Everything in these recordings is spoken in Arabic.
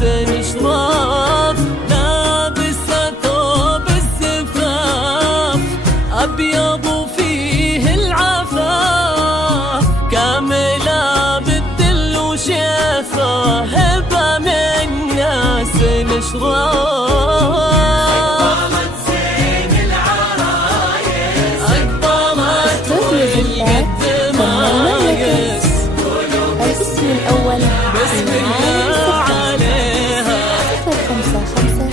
شراف، لابسة ثوب الزفاف أبيض وفيه العفاف، كاملة بالدل وشفاه، هبة من ناس شراف. أقبلت زين العرايس، أقبلت والقدمايس، الاسم الأول بسم الله عليها 055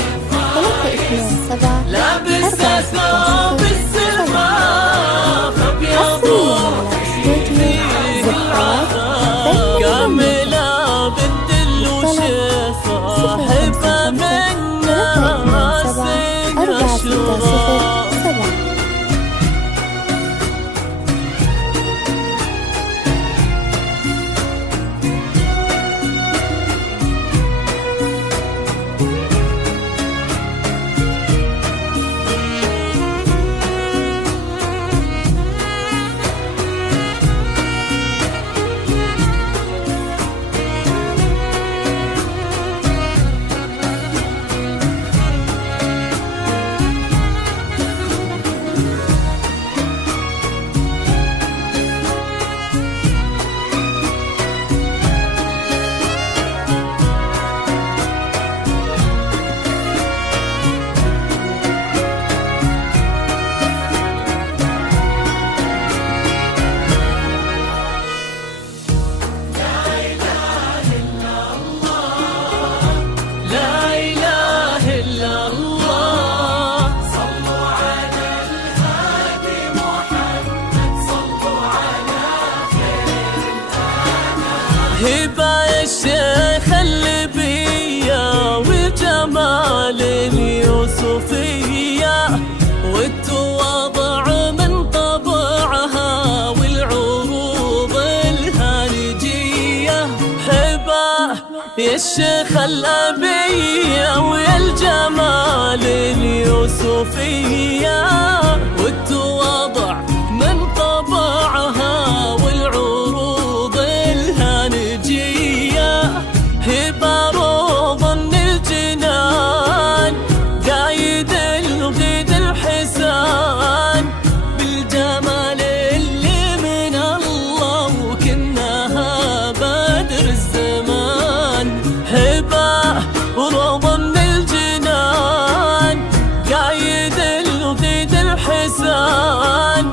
لابسة ثوب الزفاف أبيض وفيه العفاف، كاملة بالدل وشفاه، هبة من ناس شراف. هبة الشيخ الليبية وجمال اليوسفية، والتواضع من طبعها والعروض الهالجية. هبة يا الشيخ الأبية ويا الجمال اليوسفية، والتواضع من طبعها والعروض الهانجية. هبة روض من الجنان، قايد الغيد الحسان، بالجمال اللي من الله وكنها بدر الزمان. هبة روض من الجنان، قايد الغيد الحسان،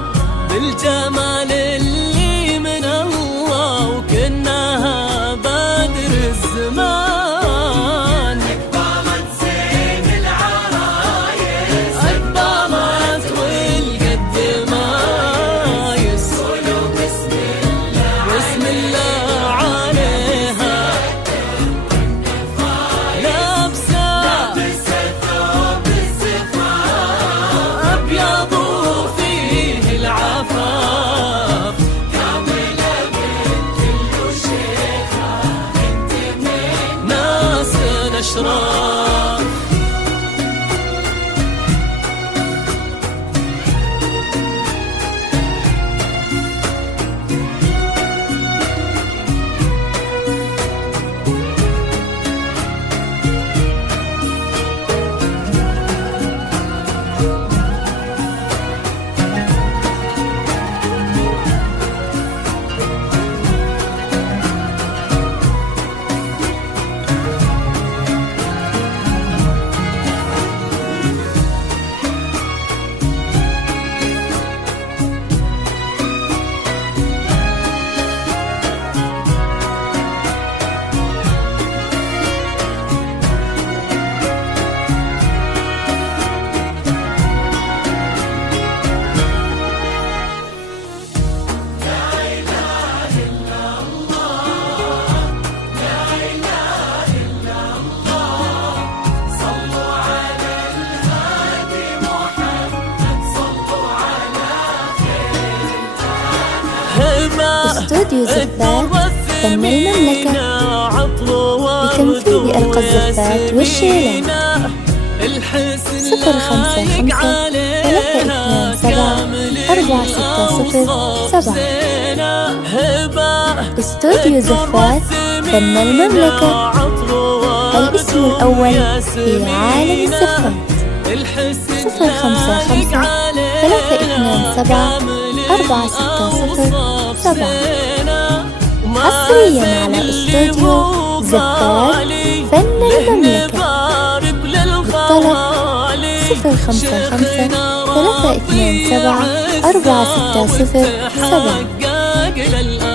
بالجمال اللي من الله وكنها بدر الزمان. أقبلت زين العرايس، أقبلت والقدمايس، قولوا بسم الله، بسم الله عليها لابسة ثوب الزفاف أبيض وفيه العفاف، كاملة بالدل وشيخة، انت من ناس أشراف. استوديو زفات فن المملكة لتنفيذ أرقى الزفات والشيلات 055 327 4607. استوديو زفات فن المملكة. الاسم الأول في عالم الزفات. 055 327 4607. حصريا على استوديو زفات فن المملكة. بالطلب 055 327 4607.